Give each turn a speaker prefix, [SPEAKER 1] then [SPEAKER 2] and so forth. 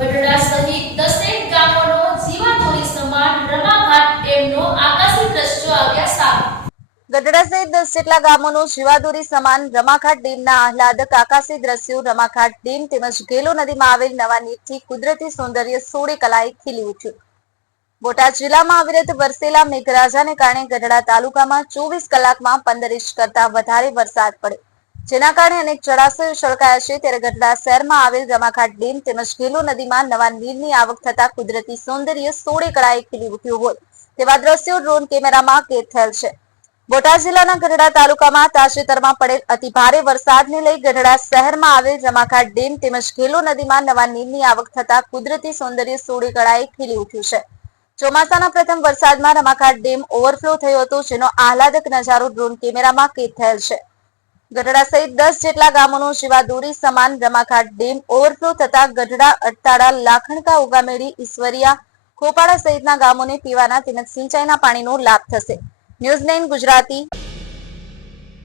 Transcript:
[SPEAKER 1] ગઢડા સહિત દસેક ગામોનો જીવાદોરી સમાન રમાઘાટ ડેમનો આકાશી દ્રશ્યો આવ્યા સામે.
[SPEAKER 2] ગઢડા સહિત દસ જેટલા ગામોનું જીવાદોરી સમાન રમાઘાટ ડેમના આહલાદક આકાશી દ્રશ્યો રમાઘાટ ડેમ તેમજ ગેલો નદીમાં આવેલ નવા નીરથી કુદરતી સૌંદર્ય સોળે કલાએ ખીલી ઉઠ્યું. બોટાદ જિલ્લામાં અવિરત વરસેલા મેઘરાજાને કારણે ગઢડા તાલુકામાં ચોવીસ કલાકમાં પંદર ઇંચ કરતા વધારે વરસાદ પડ્યો. જેના કારણે અનેક જળાશયો છલકાયા છે. ત્યારે ગઢડા શહેરમાં આવેલ રમાઘાટ ડેમ તેમજ ગેલો નદીમાં નવા નીરની આવક થતા કુદરતી સૌંદર્ય સોળે કળાએ ખીલી ઉઠ્યું હોય. તેવા દ્રશ્યો ડ્રોન કેમેરામાં કેદ થયેલ છે. બોટાદ જિલ્લાના ગઢડા તાલુકામાં તાજેતરમાં પડેલ અતિ ભારે વરસાદને લઈ ગઢડા શહેરમાં આવેલ રમાઘાટ ડેમ તેમજ ઘેલો નદીમાં નવા નીરની આવક થતા કુદરતી સૌંદર્ય સોળે કળાએ ખીલી ઉઠ્યું છે. ચોમાસાના પ્રથમ વરસાદમાં રમાઘાટ ડેમ ઓવરફ્લો થયો હતો, જેનો આહલાદક નજારો ડ્રોન કેમેરામાં કેદ થયેલ છે. ગઢડા સહિત દસ જેટલા ગામોનો જીવાદોરી સમાન રમાખાટ ડેમ ઓવરફ્લો થતા ગઢડા અડતાળા લાખણકા, ઉગામેડી, ઈશ્વરિયા, ખોપાડા સહિતના ગામોને પીવાના તેમજ સિંચાઈના પાણીનો લાભ થશે. ન્યૂઝ ગુજરાતી.